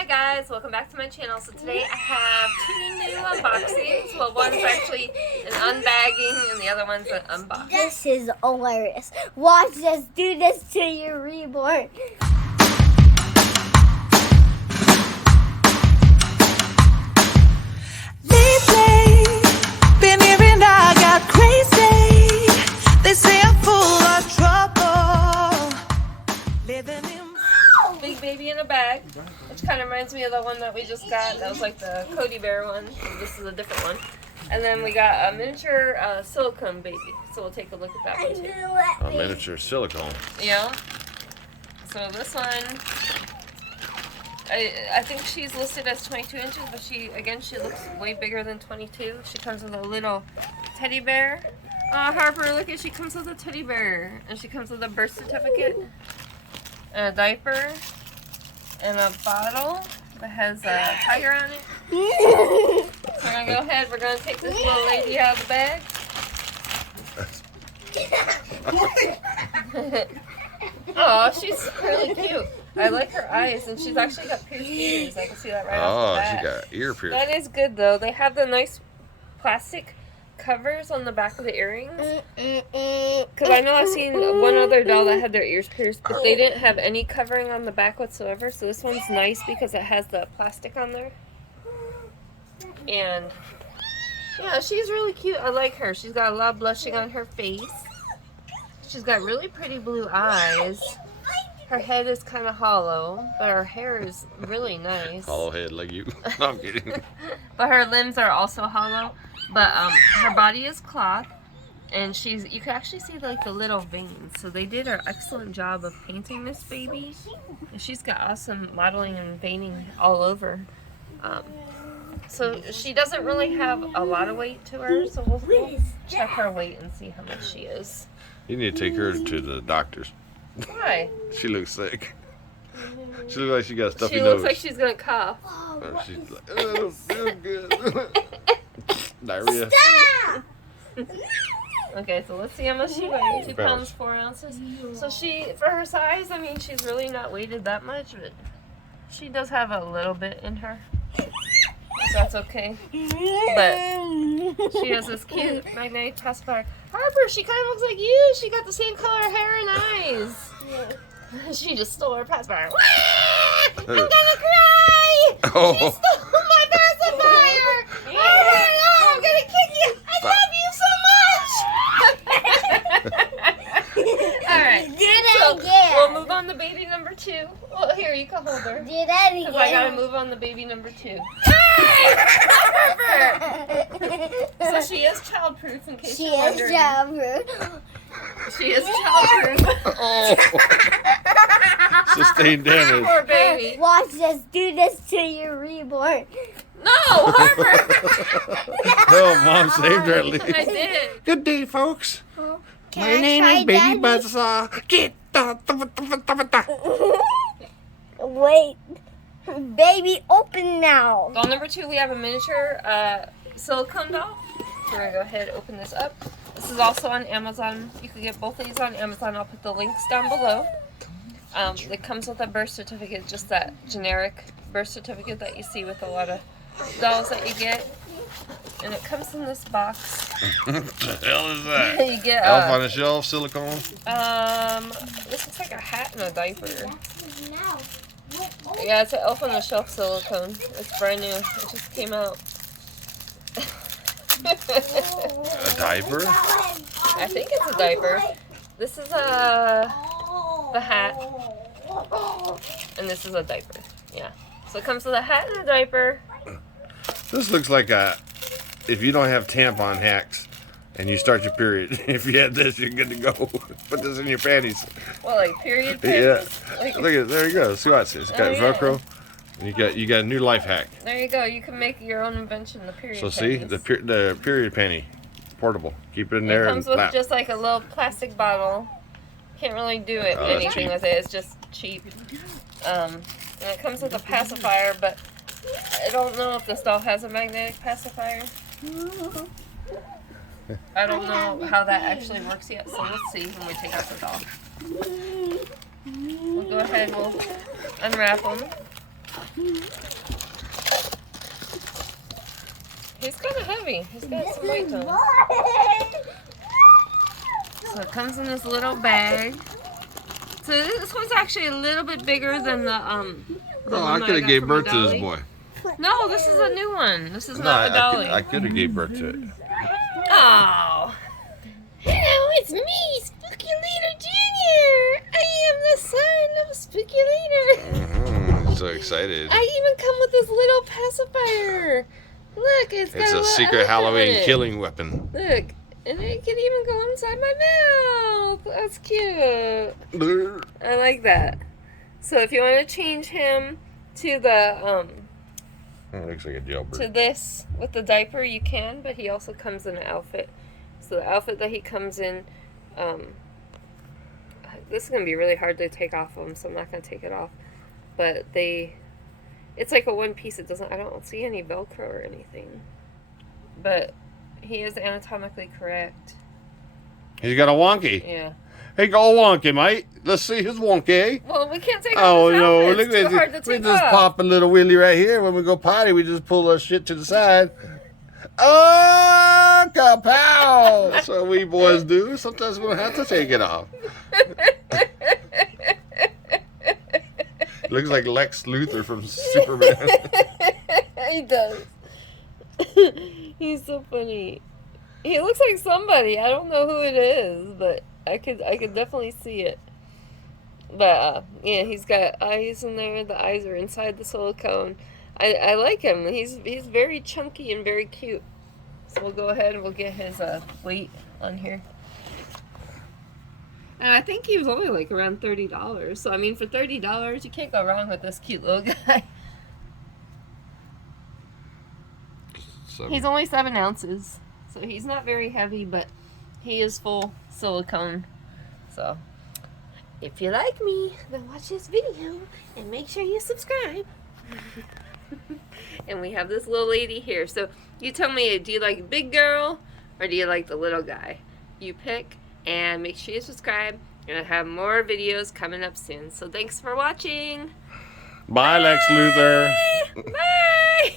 Hi guys, welcome back to my channel. So today I have two new unboxings. Well, one's actually an unbagging and the other one's an unboxing. This is hilarious. Watch us do this to your reborn. Lately, been hearing I got crazy. They say I'm full of trouble. Living in Big baby in a bag, which kind of reminds me of the one that we just got. That was like the Cody Bear one. This is a different one. And then we got a miniature silicone baby. So we'll take a look at that one too. A miniature silicone. Yeah. So this one, I think she's listed as 22 inches, but she looks way bigger than 22. She comes with a little teddy bear. Harper, look at, she comes with a teddy bear. And she comes with a birth certificate, and a diaper, and a bottle that has a tiger on it. So we're gonna go ahead, we're gonna take this little lady out of the bag. Oh, she's really cute. I like her eyes, and she's actually got pierced ears. I can see that right off the bat. She got ear pierced. That is good, though. They have the nice plastic covers on the back of the earrings. Because I know I've seen one other doll that had their ears pierced, but they didn't have any covering on the back whatsoever. So this one's nice because it has the plastic on there. And yeah, she's really cute. I like her. She's got a lot of blushing on her face. She's got really pretty blue eyes. Her head is kind of hollow, but her hair is really nice. Hollow head like you. No, I'm kidding. But her limbs are also hollow. But her body is cloth, and you can actually see like the little veins. So they did an excellent job of painting this baby. And she's got awesome modeling and veining all over. So she doesn't really have a lot of weight to her. So we'll check her weight and see how much she is. You need to take her to the doctors. Why? She looks sick. She looks like she got a stuffy She nose. looks like she's gonna cough. She's like, I don't feel good. Diarrhea. Stop! Okay, so let's see how much she weighs. 2 pounds 4 ounces. So for her size, I mean, she's really not weighted that much, but she does have a little bit in her. So that's okay. But she has this cute magnetic pacifier. Harper, she kind of looks like you. She got the same color hair and eyes. She just stole her pacifier. I'm gonna cry! Oh. She stole my pacifier! Oh my God, I'm gonna kick you! I love you so much! Alright, Do that so again. we'll move on to baby number 2. Well, here, you can hold her. Do that again. Because I gotta move on to baby number 2. So she is childproof in case She you're is wondering. childproof. She is childproof. Oh. Sustained damage. Poor baby. Watch us do this to your reborn. No, Harper! No, Mom saved her at least. I did. Good day, folks. Can My I name try, is Baby Daddy? Buzzsaw. Get Wait. Baby, open now. Doll number 2, we have a miniature silicone doll. We're gonna go ahead and open this up. This is also on Amazon. You can get both of these on Amazon. I'll put the links down below. It comes with a birth certificate, just that generic birth certificate that you see with a lot of dolls that you get. And it comes in this box. What the hell is that? You get Elf on a shelf silicone? this looks like a hat and a diaper. Yeah, it's an Elf on the Shelf silicone. It's brand new. It just came out. A diaper? I think it's a diaper. This is the hat, and this is a diaper. Yeah. So it comes with a hat and a diaper. This looks like if you don't have tampon hacks and you start your period, if you have this, you're good to go. Put this in your panties. Well, like period Yeah. panties? Like, Look at there you go. See what it says. It's got Oh, yeah. Velcro. And you got a new life hack. there you go. You can make your own invention, the period So see panties. the period panty, portable. Keep it in It there comes and with flap. just like a little plastic bottle. Can't really do Oh, that's anything cheap. with it. It's just cheap. And it comes with a pacifier, but I don't know if this doll has a magnetic pacifier. I don't know how that actually works yet, so let's see when we take out the doll. We'll go ahead and we'll unwrap them. He's kind of heavy. He's got some weight to him. So it comes in this little bag. So this one's actually a little bit bigger than the Oh, one I that could have got gave from birth my to this dolly. boy. No, this is a new one. This is No, not a dolly. I could have gave birth to it. Oh. Hello, it's me, Spooky Leader Jr. I am the son of Spooky Leader. I'm so excited. I even come with this little pacifier. Look, it's got It's a little secret elephant Halloween in it. killing weapon. Look, and it can even go inside my mouth. That's cute. I like that. So if you want to change him to the It looks like a to jailbird. this with the diaper, you can, but he also comes in an outfit. So the outfit that he comes in, this is gonna be really hard to take off of him, so I'm not gonna take it off. But it's like a one piece. It doesn't. I don't see any Velcro or anything. But he is anatomically correct. He's got a wonky. Yeah. Hey, go wonky, mate. Let's see his wonky. Well, we can't take Oh off his no! outfit. Look It's too at hard to this. We take just off. pop a little willy right here. When we go potty, we just pull our shit to the side. Oh, kapow! That's what we boys do. Sometimes we don't have to take it off. Looks like Lex Luthor from Superman. He does. He's so funny. He looks like somebody. I don't know who it is, but I could definitely see it. But yeah, he's got eyes in there. The eyes are inside the silicone. I like him. He's very chunky and very cute. So we'll go ahead and we'll get his weight on here. And I think he was only like around $30. So I mean, for $30, you can't go wrong with this cute little guy. He's only 7 ounces, so he's not very heavy, but he is full silicone. So if you like me, then watch this video and make sure you subscribe. And we have this little lady here. So you tell me, do you like big girl or do you like the little guy? You pick, and make sure you subscribe. And I have more videos coming up soon. So thanks for watching. Bye, Lex Luthor. Bye.